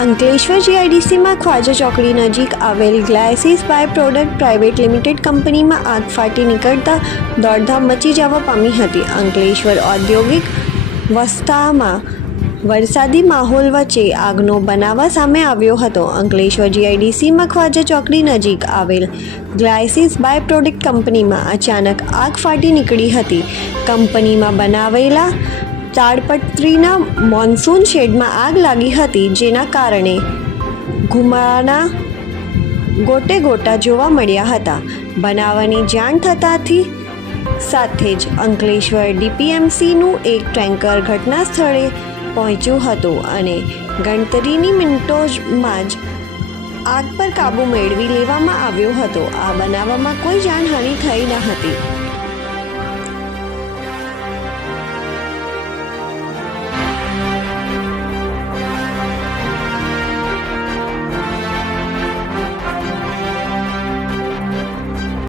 અંકલેશ્વર જીઆઈડીસીમાં ખ્વાજા ચોકડી નજીક આવેલ ગ્લાયસીસ બાય પ્રોડક્ટ પ્રાઇવેટ લિમિટેડ કંપનીમાં આગ ફાટી નીકળતા દોડધામ મચી જવા પામી હતી. અંકલેશ્વર ઔદ્યોગિક વસાહતમાં વરસાદી માહોલ વચ્ચે આગનો બનાવ સામે આવ્યો હતો. અંકલેશ્વર જીઆઈડીસીમાં ખ્વાજા ચોકડી નજીક આવેલ ગ્લાયસીસ બાય પ્રોડક્ટ કંપનીમાં અચાનક આગ ફાટી નીકળી હતી. કંપનીમાં બનાવેલા તાડપત્રીના મોન્સૂન શેડમાં આગ લાગી હતી, જેના કારણે ધુમાડાના ગોટે ગોટા જોવા મળ્યા હતા. બનાવની જાણ થતાંથી સાથે જ અંકલેશ્વર ડીપીએમસીનું એક ટેન્કર ઘટના સ્થળે પહોંચ્યું હતું અને ગણતરીની મિનિટોમાં જ આગ પર કાબૂ મેળવી લેવામાં આવ્યો હતો. આ બનાવમાં કોઈ જાનહાનિ થઈ ન હતી.